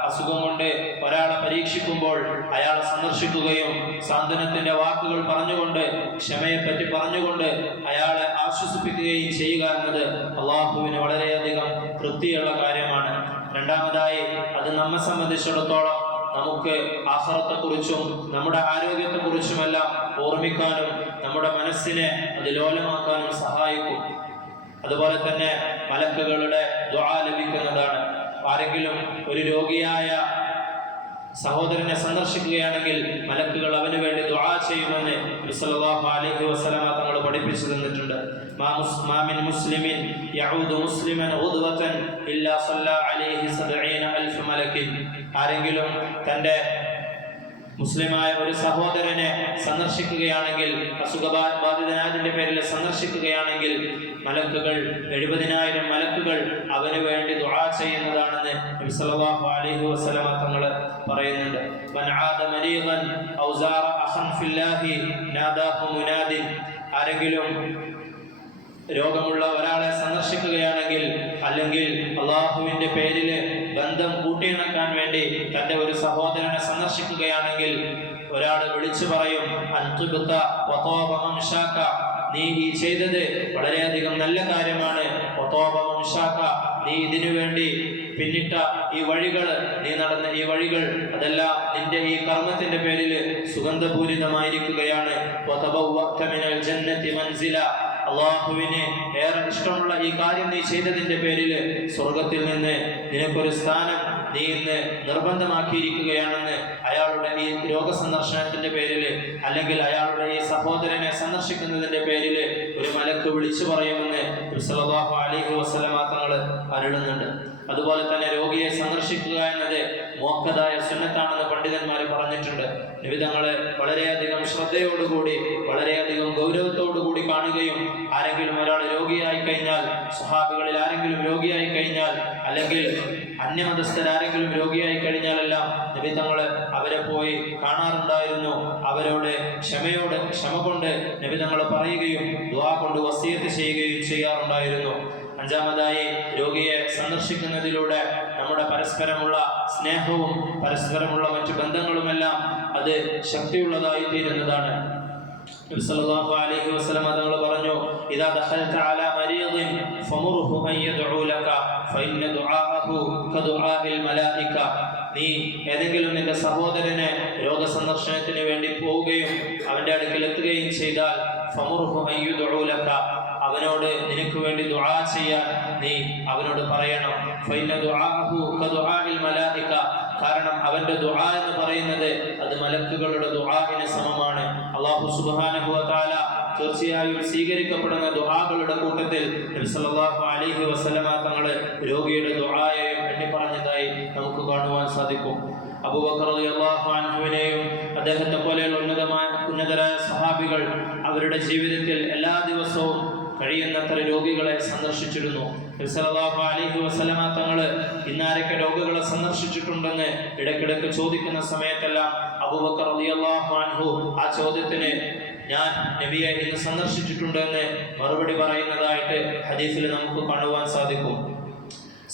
അസുഖം കൊണ്ട് ഒരാളെ പരീക്ഷിക്കുമ്പോൾ അയാളെ സന്ദർശിക്കുകയും സാന്ത്വനത്തിന്റെ വാക്കുകൾ പറഞ്ഞുകൊണ്ട്, ക്ഷമയെപ്പറ്റി പറഞ്ഞുകൊണ്ട് അയാളെ ആശ്വസിപ്പിക്കുകയും ചെയ്യുക എന്നത് അള്ളാഹുവിന് വളരെയധികം തൃപ്തിയുള്ള കാര്യമാണ്. രണ്ടാമതായി അത് നമ്മെ സംബന്ധിച്ചിടത്തോളം നമുക്ക് ആഖിറത്തെക്കുറിച്ചും നമ്മുടെ ആരോഗ്യത്തെക്കുറിച്ചുമെല്ലാം ഓർമ്മിക്കാനും നമ്മുടെ മനസ്സിനെ അത് ലോലമാക്കാനും സഹായിക്കും. അതുപോലെ തന്നെ മലക്കുകളുടെ ദുആ ലഭിക്കുന്നതാണ്. ആരെങ്കിലും ഒരു രോഗിയായ സഹോദരനെ സന്ദർശിക്കുകയാണെങ്കിൽ മലക്കുകൾ അവന് വേണ്ടി ദുആ ചെയ്യുമെന്ന് നബി സല്ലല്ലാഹു അലൈഹി വസല്ലമ തങ്ങൾ പഠിപ്പിച്ചു തന്നിട്ടുണ്ട്. മാ മിൻ മുസ്ലിമിൻ യഊദു മുസ്ലിമൻ ഗുദ്വതൻ ഇല്ലാ സല്ലല്ലാ അലൈഹി 70000 മലക്കിൻ. ആരെങ്കിലും തന്റെ മുസ്ലിമായ ഒരു സഹോദരനെ സന്ദർശിക്കുകയാണെങ്കിൽ, അസുഖബാധിതനായതിന്റെ പേരിൽ സന്ദർശിക്കുകയാണെങ്കിൽ മലക്കുകൾ 70,000 മലക്കുകൾ അവന് വേണ്ടി ദുആ ചെയ്യുന്നതാണെന്ന് നബി സല്ലല്ലാഹു അലൈഹി വസല്ലമ തങ്ങൾ പറയുന്നുണ്ട്. മൻ ആദ മരീദൻ ഔ സാറ അഖൻ ഫില്ലാഹി നാദാഹു മുനാദിൻ. ആരെങ്കിലും രോഗമുള്ള ഒരാളെ സന്ദർശിക്കുകയാണെങ്കിൽ അല്ലെങ്കിൽ അള്ളാഹുവിന്റെ പേരിൽ ബന്ധം കൂട്ടിയിണക്കാൻ വേണ്ടി തന്റെ ഒരു സഹോദരനെ സന്ദർശിക്കുകയാണെങ്കിൽ ഒരാൾ വിളിച്ചു പറയും, അൻതുബ്ത വതോബ മംശാക, നീ ഈ ചെയ്തത് വളരെയധികം നല്ല കാര്യമാണ്. വതോബ മംശാക, നീ ഇതിനു വേണ്ടി പിന്നിട്ട ഈ വഴികൾ, നീ നടന്ന ഈ വഴികൾ അതെല്ലാം നിന്റെ ഈ കർമ്മത്തിന്റെ പേരിൽ സുഗന്ധപൂരിതമായിരിക്കുകയാണ്. വതബവ്വഅത മിനൽ ജന്നതി മൻസില, അള്ളാഹുവിന് ഏറെ ഇഷ്ടമുള്ള ഈ കാര്യം നീ ചെയ്തതിന്റെ പേരിൽ സ്വർഗത്തിൽ നിന്ന് നിനക്കൊരു സ്ഥാനം നീ ഇന്ന് നിർബന്ധമാക്കിയിരിക്കുകയാണെന്ന് അയാളുടെ ഈ രോഗസന്ദർശനത്തിന്റെ പേരിൽ അല്ലെങ്കിൽ അയാളുടെ ഈ സഹോദരനെ സന്ദർശിക്കുന്നതിന്റെ പേരിൽ ഒരു മലക്ക് വിളിച്ചു പറയുമെന്ന് നബി സല്ലല്ലാഹു അലൈഹി വസല്ലമ തങ്ങൾ അരുളുന്നുണ്ട്. അതുപോലെ തന്നെ രോഗിയെ സന്ദർശിക്കുക എന്നത് മോക്കതായ സുന്നത്താണെന്ന് പണ്ഡിതന്മാർ പറഞ്ഞിട്ടുണ്ട്. നബി തങ്ങളെ വളരെയധികം ശ്രദ്ധയോടുകൂടി വളരെയധികം ഗൗരവത്തോടുകൂടി കാണുകയും ആരെങ്കിലും ഒരാൾ രോഗിയായി കഴിഞ്ഞാൽ, സ്വഹാബികളിൽ ആരെങ്കിലും രോഗിയായി കഴിഞ്ഞാൽ അല്ലെങ്കിൽ അന്യമതസ്ഥരാരെങ്കിലും രോഗിയായി കഴിഞ്ഞാലെല്ലാം നബി തങ്ങള് അവരെ പോയി കാണാറുണ്ടായിരുന്നു. അവരോട് ക്ഷമ കൊണ്ട് നബി തങ്ങള് പറയുകയും ദുആ കൊണ്ട് വസിയത്ത് ചെയ്യുകയും ചെയ്യാറുണ്ടായിരുന്നു. അഞ്ചാമതായി, രോഗിയെ സന്ദർശിക്കുന്നതിലൂടെ നമ്മുടെ പരസ്പരമുള്ള സ്നേഹവും പരസ്പരമുള്ള മറ്റു ബന്ധങ്ങളുമെല്ലാം അത് ശക്തിയുള്ളതായി തീരുന്നതാണ്. നബി സല്ലല്ലാഹു അലൈഹി വസല്ലം തങ്ങൾ പറഞ്ഞു, ഇദാ ദഖൽത അലാ മരീദിൻ ഫമുർഹു അൻ യദ്ഉ ലക ഫഇന്ന ദുആഅഹു കദുആഇൽ മലായിക. നീ ഏതെങ്കിലും നിന്റെ സഹോദരനെ രോഗസന്ദർശനത്തിന് വേണ്ടി പോവുകയും അവന്റെ അടുക്കൽ എത്തുകയും ചെയ്താൽ ഫമുർഹു അൻ യദ്ഉ ലക, അവനോട് നിനക്ക് വേണ്ടി ദുആ ചെയ്യാൻ നീ അവനോട് പറയണം. ഫഇന്ന ദുആഅഹു കദുആഇൽ മലായിക, കാരണം അവന്റെ ദുആ എന്ന് പറയുന്നത് അത് മലക്കുകളുടെ ദുആഇന് സമമാണ്. അല്ലാഹു സുബ്ഹാനഹു വ തആല തീർച്ചയായും സ്വീകരിക്കപ്പെടുന്ന ദുആകളുടെ കൂട്ടത്തിൽ നബി സല്ലല്ലാഹു അലൈഹി വസല്ലമ തങ്ങൾ രോഗിയുടെ ദുആയെയും എണ്ണി പറഞ്ഞതായി നമുക്ക് കാണുവാൻ സാധിക്കും. അബൂബക്കർ റളിയല്ലാഹു അൻഹുവിനെയും അദ്ദേഹത്തെ പോലെയുള്ള ഉന്നതരായ സഹാബികൾ അവരുടെ ജീവിതത്തിൽ എല്ലാ ദിവസവും കഴിയുന്നത്ര രോഗികളെ സന്ദർശിച്ചിരുന്നു. നബി സല്ലല്ലാഹു അലൈഹി വസല്ലമ തങ്ങൾ ഇന്നാരൊക്കെ രോഗികളെ സന്ദർശിച്ചിട്ടുണ്ടെന്ന് ഇടയ്ക്കിടയ്ക്ക് ചോദിക്കുന്ന സമയത്തെല്ലാം അബൂബക്കർ റളിയല്ലാഹു അൻഹു ആ ചോദ്യത്തിന് ഞാൻ നബിയെ ഇന്ന് സന്ദർശിച്ചിട്ടുണ്ടെന്ന് മറുപടി പറയുന്നതായിട്ട് ഹദീസിൽ നമുക്ക് കാണുവാൻ സാധിക്കും.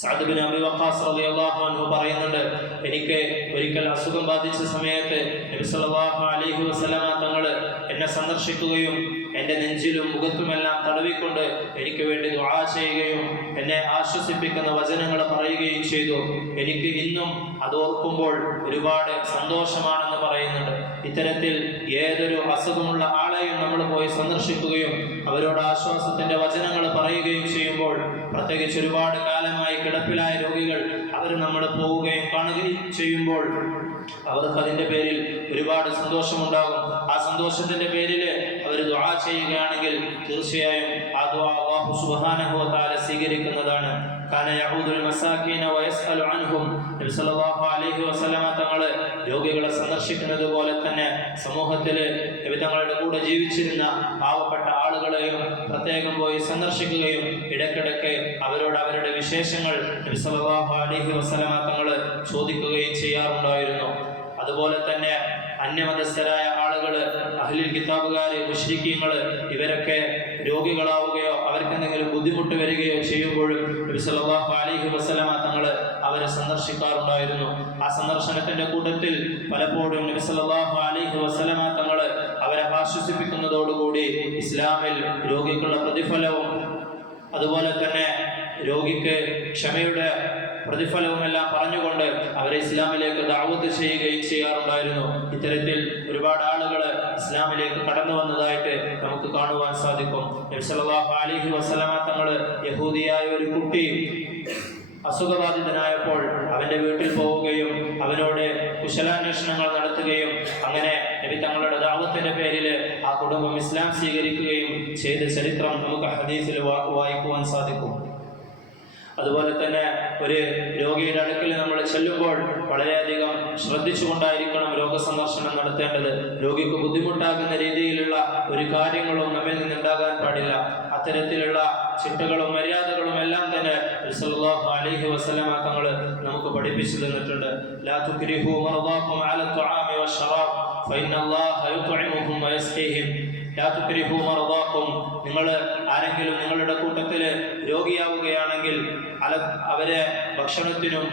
സഅദ് ബിൻ അബി വഖാസ് റളിയല്ലാഹു അൻഹു പറയുന്നുണ്ട്, എനിക്ക് ഒരിക്കൽ അസുഖം ബാധിച്ച സമയത്ത് നബി സല്ലല്ലാഹു അലൈഹി വസല്ലമ തങ്ങൾ എന്നെ സന്ദർശിക്കുകയും എൻ്റെ നെഞ്ചിലും മുഖത്തുമെല്ലാം തടവിക്കൊണ്ട് എനിക്ക് വേണ്ടി ദുആ ചെയ്യുകയും എന്നെ ആശ്വസിപ്പിക്കുന്ന വചനങ്ങൾ പറയുകയും ചെയ്തു. എനിക്ക് ഇന്നും അത് ഓർക്കുമ്പോൾ ഒരുപാട് സന്തോഷമാണെന്ന് പറയുന്നുണ്ട്. ഇത്തരത്തിൽ ഏതൊരു അസുഖമുള്ള ആളെയും നമ്മൾ പോയി സന്ദർശിക്കുകയും അവരോട് ആശ്വാസത്തിന്റെ വചനങ്ങൾ പറയുകയും ചെയ്യുമ്പോൾ, പ്രത്യേകിച്ച് ഒരുപാട് കാലമായി കിടപ്പിലായ രോഗികൾ അവർ നമ്മൾ പോവുകയും കാണുകയും ചെയ്യുമ്പോൾ അവർക്ക് അതിന്റെ പേരിൽ ഒരുപാട് സന്തോഷമുണ്ടാകും. ആ സന്തോഷത്തിന്റെ പേരിൽ അവർ ദുആ ചെയ്യുകയാണെങ്കിൽ തീർച്ചയായും ആ ദുആ അല്ലാഹു സുബ്ഹാനഹു വ തആല സ്വീകരിക്കുന്നതാണ്. കാന യഊദുൽ മസാകീന വയസ്അലു അൻഹും. നബി സല്ലല്ലാഹു അലൈഹി വസല്ലമ തങ്ങൾ രോഗികളെ സന്ദർശിക്കുന്നത് പോലെ തന്നെ സമൂഹത്തിൽ നബി തങ്ങളുടെ കൂടെ ജീവിച്ചിരുന്ന പാവപ്പെട്ട ആളുകളെയും പ്രത്യേകം പോയി സന്ദർശിക്കുകയും ഇടയ്ക്കിടയ്ക്ക് അവരോട് അവരുടെ വിശേഷങ്ങൾ നബി സല്ലല്ലാഹു അലൈഹി വസല്ലമ തങ്ങൾ ചോദിക്കുകയും ചെയ്യാറുണ്ടായിരുന്നു. അതുപോലെ തന്നെ അന്യമതസ്ഥരായ ആളുകൾ, അഹ്ലുൽ കിതാബുകാർ, മുശ്രിക്കീങ്ങൾ, ഇവരൊക്കെ രോഗികളാവുകയോ അവർക്ക് എന്തെങ്കിലും ബുദ്ധിമുട്ട് വരികയോ ചെയ്യുമ്പോഴും നബി സല്ലല്ലാഹു അലൈഹി വസല്ലമ തങ്ങൾ അവരെ സന്ദർശിക്കാറുണ്ടായിരുന്നു. ആ സന്ദർശനത്തിന്റെ കൂട്ടത്തിൽ പലപ്പോഴും നബി സല്ലല്ലാഹു അലൈഹി വസല്ലമ തങ്ങൾ അവരെ ആശ്വസിപ്പിക്കുന്നതോടുകൂടി ഇസ്ലാമിൽ രോഗിക്കുള്ള പ്രതിഫലവും അതുപോലെ തന്നെ രോഗിക്ക് ക്ഷമയുടെ പ്രതിഫലവുമെല്ലാം പറഞ്ഞുകൊണ്ട് അവരെ ഇസ്ലാമിലേക്ക് ദഅവത്ത് ചെയ്യുകയും ചെയ്യാറുണ്ടായിരുന്നു. ഇത്തരത്തിൽ ഒരുപാട് ആളുകൾ ഇസ്ലാമിലേക്ക് കടന്നു വന്നതായിട്ട് നമുക്ക് കാണുവാൻ സാധിക്കും. നബി സല്ലല്ലാഹു അലൈഹി വസല്ലമ തങ്ങൾ യഹൂദിയായ ഒരു കുട്ടി അസുഖബാധിതനായപ്പോൾ അവൻ്റെ വീട്ടിൽ പോവുകയും അവനോട് കുശലാന്വേഷണങ്ങൾ നടത്തുകയും അങ്ങനെ നബി തങ്ങളുടെ ദഅവത്തിന്റെ പേരിൽ ആ കുടുംബം ഇസ്ലാം സ്വീകരിക്കുകയും ചെയ്ത ചരിത്രം നമുക്ക് ഹദീസിൽ വായിക്കുവാൻ സാധിക്കും. അതുപോലെ തന്നെ ഒരു രോഗിയുടെ അടുക്കൽ നമ്മൾ ചെല്ലുമ്പോൾ വളരെയധികം ശ്രദ്ധിച്ചുകൊണ്ടായിരിക്കണം രോഗസന്ദർശനം നടത്തേണ്ടത്. രോഗിക്ക് ബുദ്ധിമുട്ടാകുന്ന രീതിയിലുള്ള ഒരു കാര്യങ്ങളും നമ്മിൽ നിന്നുണ്ടാകാൻ പാടില്ല. അത്തരത്തിലുള്ള ചിട്ടകളും മര്യാദകളും എല്ലാം തന്നെ സല്ലല്ലാഹു അലൈഹി വസല്ലമ തങ്ങൾ നമുക്ക് പഠിപ്പിച്ചു തന്നിട്ടുണ്ട്. ലാ തുക്രിഹു മർദാകും അല തുആമി വശറാബ് ഫഇന്നല്ലാഹ യുത്ഇമുഹും വയസ്ഖീഹിം. ലാ തുക്രിഹു മർദാകും, നിങ്ങൾ ആരെങ്കിലും നിങ്ങളുടെ കൂട്ടത്തിൽ രോഗിയാവുകയാണെങ്കിൽ അവരെ ഭക്ഷണത്തിനും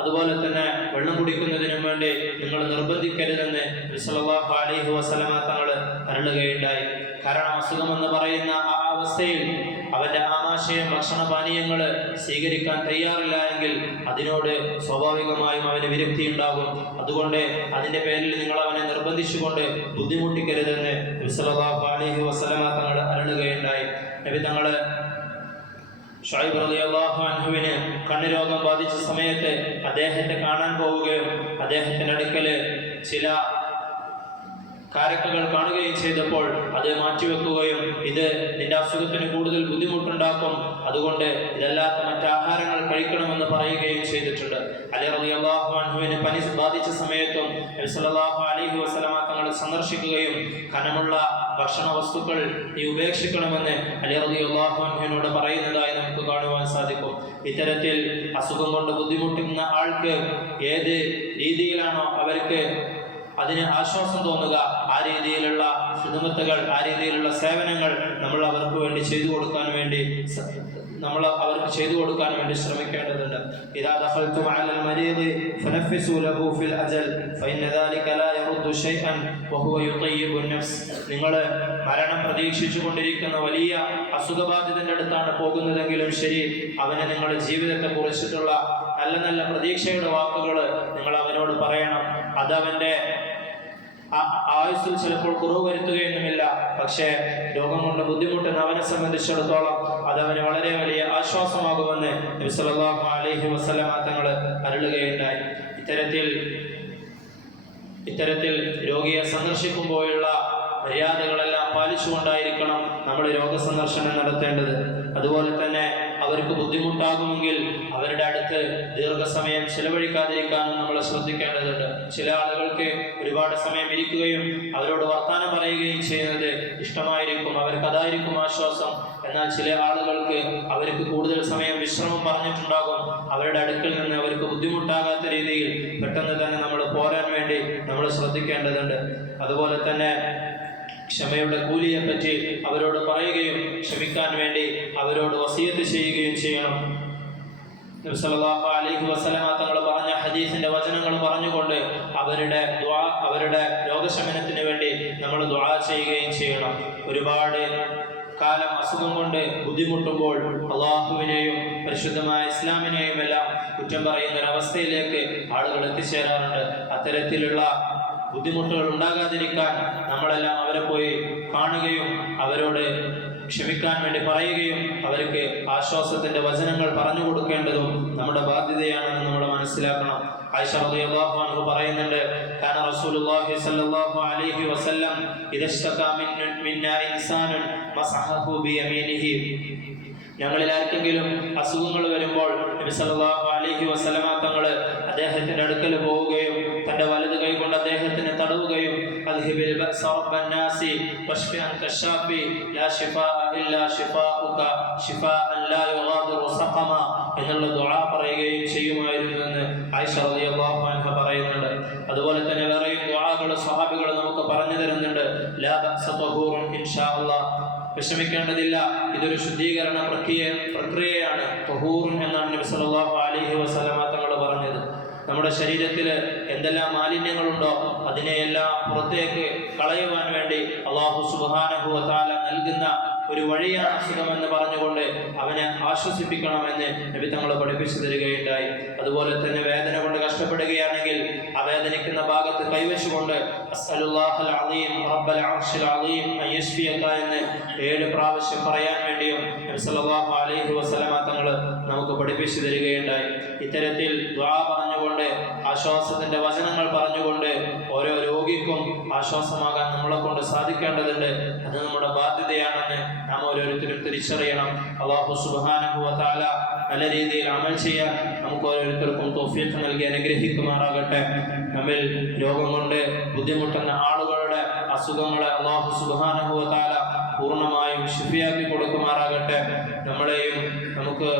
അതുപോലെ തന്നെ വെള്ളം കുടിക്കുന്നതിനും വേണ്ടി നിങ്ങൾ നിർബന്ധിക്കരുതെന്ന് സല്ലല്ലാഹു അലൈഹി വസല്ലമ തങ്ങൾ അരുളുകയുണ്ടായി. കാരണം അസുഖമെന്ന് പറയുന്ന ആ അവസ്ഥയിൽ അവൻ്റെ ആമാശയം ഭക്ഷണപാനീയങ്ങൾ സ്വീകരിക്കാൻ തയ്യാറില്ല എങ്കിൽ അതിനോട് സ്വാഭാവികമായും അവന് വിരക്തി ഉണ്ടാകും. അതുകൊണ്ട് അതിൻ്റെ പേരിൽ നിങ്ങൾ അവനെ നിർബന്ധിച്ചുകൊണ്ട് ബുദ്ധിമുട്ടിക്കരുതെന്ന് സല്ലല്ലാഹു അലൈഹി വസല്ലമ തങ്ങൾ അരുളുകയുണ്ടായി. നബി തങ്ങൾ ശുഐബ് റളിയല്ലാഹു അൻഹുവിന് കണ്ണുരോഗം ബാധിച്ച സമയത്ത് അദ്ദേഹത്തെ കാണാൻ പോവുകയും അദ്ദേഹത്തിൻ്റെ അടുക്കൽ ചില കാരക്കകൾ കാണുകയും ചെയ്തപ്പോൾ അത് മാറ്റിവെക്കുകയും ഇത് നിന്റെ അസുഖത്തിന് കൂടുതൽ ബുദ്ധിമുട്ടുണ്ടാക്കും, അതുകൊണ്ട് ഇതല്ലാത്ത മറ്റാഹാരങ്ങൾ കഴിക്കണമെന്ന് പറയുകയും ചെയ്തിട്ടുണ്ട്. അലി റളിയല്ലാഹു അൻഹുവിന് പനി ബാധിച്ച സമയത്തും നബി സല്ലല്ലാഹു അലൈഹി വസല്ലമ തങ്ങളെ സന്ദർശിക്കുകയും കനമുള്ള ഭക്ഷണ വസ്തുക്കൾ നീ ഉപേക്ഷിക്കണമെന്ന് അലി റളിയല്ലാഹു അൻഹുവിനോട് പറയുന്നതായി നമുക്ക് കാണുവാൻ സാധിക്കും. ഇത്തരത്തിൽ അസുഖം കൊണ്ട് ബുദ്ധിമുട്ടുന്ന ആൾക്ക് ഏത് രീതിയിലാണോ അവർക്ക് അതിന് ആശ്വാസം തോന്നുക, ആ രീതിയിലുള്ള ഖിദ്മത്തുകൾ, ആ രീതിയിലുള്ള സേവനങ്ങൾ നമ്മൾ അവർക്ക് വേണ്ടി ചെയ്തു കൊടുക്കാൻ വേണ്ടി ശ്രമിക്കേണ്ടതുണ്ട്. ഇദാ ദഖൽതും അലൽ മരീദി ഫനഫിസു ലഹു ഫിൽ അജൽ ഫഇന്ന ദാലിക ലാ യറുദ്ദു ശൈഅൻ വഹുവ യുതയ്യിബു നഫ്സ്. നിങ്ങൾ മരണം പ്രതീക്ഷിച്ചു കൊണ്ടിരിക്കുന്ന വലിയ അസുഖബാധിതന്റെ അടുത്താണ് പോകുന്നതെങ്കിലും ശരി, അവന് നിങ്ങളുടെ ജീവിതത്തെ കുറിച്ചിട്ടുള്ള നല്ല നല്ല പ്രതീക്ഷയുടെ വാക്കുകൾ നിങ്ങൾ അവനോട് പറയണം. അതവൻ്റെ ആയുസ്സിൽ ചിലപ്പോൾ കുറവ് വരുത്തുകയൊന്നുമില്ല, പക്ഷേ രോഗം കൊണ്ട് ബുദ്ധിമുട്ടുന്ന അവനെ സംബന്ധിച്ചിടത്തോളം അതവന് വളരെ വലിയ ആശ്വാസമാകുമെന്ന് നബി സല്ലല്ലാഹു അലൈഹി വസല്ലമ തങ്ങൾ അരുളുകയുണ്ടായി. ഇത്തരത്തിൽ രോഗിയെ സന്ദർശിക്കുമ്പോഴുള്ള മര്യാദകളെല്ലാം പാലിച്ചുകൊണ്ടായിരിക്കണം നമ്മൾ രോഗസന്ദർശനം നടത്തേണ്ടത്. അതുപോലെ തന്നെ അവർക്ക് ബുദ്ധിമുട്ടാകുമെങ്കിൽ അവരുടെ അടുത്ത് ദീർഘസമയം ചിലവഴിക്കാതിരിക്കാനും നമ്മൾ ശ്രദ്ധിക്കേണ്ടതുണ്ട്. ചില ആളുകൾക്ക് ഒരുപാട് സമയം ഇരിക്കുകയും അവരോട് വർത്തമാനം പറയുകയും ചെയ്യുന്നത് ഇഷ്ടമായിരിക്കും, അവർക്ക് അതായിരിക്കും ആശ്വാസം. എന്നാൽ ചില ആളുകൾക്ക് അവർക്ക് കൂടുതൽ സമയം വിശ്രമം പറഞ്ഞിട്ടുണ്ടാകും. അവരുടെ അടുക്കൽ നിന്ന് അവർക്ക് ബുദ്ധിമുട്ടാകാത്ത രീതിയിൽ പെട്ടെന്ന് തന്നെ നമ്മൾ പോരാൻ വേണ്ടി നമ്മൾ ശ്രദ്ധിക്കേണ്ടതുണ്ട്. അതുപോലെ തന്നെ ക്ഷമയുടെ കൂലിയെ പറ്റി അവരോട് പറയുകയും ക്ഷമിക്കാൻ വേണ്ടി അവരോട് വസിയത്ത് ചെയ്യുകയും ചെയ്യണം. നബി സല്ലല്ലാഹു അലൈഹി വസല്ലമ തങ്ങൾ പറഞ്ഞ ഹദീസിന്റെ വചനങ്ങൾ പറഞ്ഞുകൊണ്ട് അവരുടെ രോഗശമനത്തിന് വേണ്ടി നമ്മൾ ദുആ ചെയ്യുകയും ചെയ്യണം. ഒരുപാട് കാലം അസുഖം കൊണ്ട് ബുദ്ധിമുട്ടുമ്പോൾ അള്ളാഹുവിനെയും പരിശുദ്ധമായ ഇസ്ലാമിനെയും എല്ലാം കുറ്റം പറയുന്ന ഒരവസ്ഥയിലേക്ക് ആളുകൾ എത്തിച്ചേരാറുണ്ട്. അത്തരത്തിലുള്ള ബുദ്ധിമുട്ടുകൾ ഉണ്ടാകാതിരിക്കാൻ നമ്മളെല്ലാം അവരെ പോയി കാണുകയും അവരോട് ക്ഷമിക്കാൻ വേണ്ടി പറയുകയും അവർക്ക് ആശ്വാസത്തിന്റെ വചനങ്ങൾ പറഞ്ഞു കൊടുക്കേണ്ടതും നമ്മുടെ ബാധ്യതയാണെന്ന് നമ്മൾ മനസ്സിലാക്കണം. ആയിഷ റളിയല്ലാഹു അൻഹ പറയുന്നുണ്ട്, കാന റസൂലുള്ളാഹി സ്വല്ലല്ലാഹു അലൈഹി വസല്ലം ഇദശ്തകാ മിന്നാ ഇൻസാനുൻ മസഹഹു ബിയമീനിഹി. ഞങ്ങളിൽ ആർക്കെങ്കിലും അസുഖങ്ങൾ വരുമ്പോൾ നബി സല്ലല്ലാഹു അലൈഹി വസല്ലമ തങ്ങൾ അദ്ദേഹത്തിന്റെ അടുക്കൽ പോവുകയും തന്റെ വലത് കൈ കൊണ്ട് അദ്ദേഹത്തിനെ തടവുകയും അദ്ഹിബിൽ ബഅസ റബ്ബന്നാസി വശ്ഫി അൻത ശാഫി ലാ ശിഫാഅ ഇല്ലാ ശിഫാഉക ശിഫാഅൻ ലാ യുഗാദിറു സഖമ എന്നുള്ള ദുആ പറയുകയും ചെയ്യുമായിരുന്നു എന്ന് ആയിഷ റളിയല്ലാഹു അൻഹ പറയുന്നുണ്ട്. അതുപോലെ തന്നെ വേറെയും ദുആകൾ സ്വഹാബികൾ നമുക്ക് പറഞ്ഞു തരുന്നുണ്ട്. ലാ ബഅസ തഹൂറുൻ ഇൻഷാ അല്ലാഹ്, വിഷമിക്കേണ്ടതില്ല, ഇതൊരു ശുദ്ധീകരണ പ്രക്രിയയാണ്. തഹൂറുൻ എന്നാണ് നബി സല്ലല്ലാഹു അലൈഹി വസല്ലമ തങ്ങൾ പറഞ്ഞത്. നമ്മുടെ ശരീരത്തിൽ എന്തെല്ലാം മാലിന്യങ്ങളുണ്ടോ അതിനെയെല്ലാം പുറത്തേക്ക് കളയുവാൻ വേണ്ടി അല്ലാഹു സുബ്ഹാനഹു വ തആല നൽകുന്ന ഒരു വഴിയാണ് അസുഖമെന്ന് പറഞ്ഞുകൊണ്ട് അവനെ ആശ്വസിപ്പിക്കണമെന്ന് നബി തങ്ങൾ പഠിപ്പിച്ചു തരികയുണ്ടായി. അതുപോലെ തന്നെ വേദന കൊണ്ട് കഷ്ടപ്പെടുകയാണെങ്കിൽ ആ വേദനിക്കുന്ന ഭാഗത്ത് കൈവച്ചുകൊണ്ട് അസ്അലുല്ലാഹൽ അലീം റബ്ബൽ അർശിൽ അലീം അൻ യശ്ഫിയക എന്ന് 7 പ്രാവശ്യം പറയാൻ വേണ്ടിയും നബി സല്ലല്ലാഹു അലൈഹി വസല്ലമ തങ്ങൾ നമുക്ക് പഠിപ്പിച്ചു തരികയുണ്ടായി. ഇത്തരത്തിൽ ദുആ പറഞ്ഞുകൊണ്ട് ആശ്വാസത്തിന്റെ വചനങ്ങൾ പറഞ്ഞുകൊണ്ട് ഓരോ രോഗിക്കും ആശ്വാസമാകാൻ നമ്മളെ കൊണ്ട് സാധിക്കേണ്ടതുണ്ട്. അത് നമ്മുടെ ബാധ്യതയാണെന്ന് നാം ഓരോരുത്തരും തിരിച്ചറിയണം. അല്ലാഹു സുബ്ഹാനഹു വ തആല നല്ല രീതിയിൽ അമൽ ചെയ്യാൻ നമുക്ക് ഓരോരുത്തർക്കും തൗഫീഖ് നൽകി അനുഗ്രഹിക്കുമാറാകട്ടെ. നമ്മിൽ രോഗം കൊണ്ട് ബുദ്ധിമുട്ടുന്ന ആളുകളുടെ അസുഖങ്ങളെ അല്ലാഹു സുബ്ഹാനഹു വ തആല പൂർണ്ണമായും ശിഫയാക്കി കൊടുക്കുമാറാകട്ടെ. നമ്മളെയും നമുക്ക്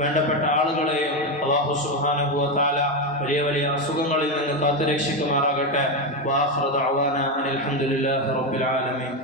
വേണ്ടപ്പെട്ട ആളുകളെയും അല്ലാഹു സുബ്ഹാനഹു വ തആല വലിയ വലിയ അസുഖങ്ങളിൽ നിന്ന് കാത്തുരക്ഷിക്കുമാറാകട്ടെ. വആഖിറു ദഅവാനാ അനിൽ ഹംദുലില്ലാഹി റബ്ബിൽ ആലമീൻ.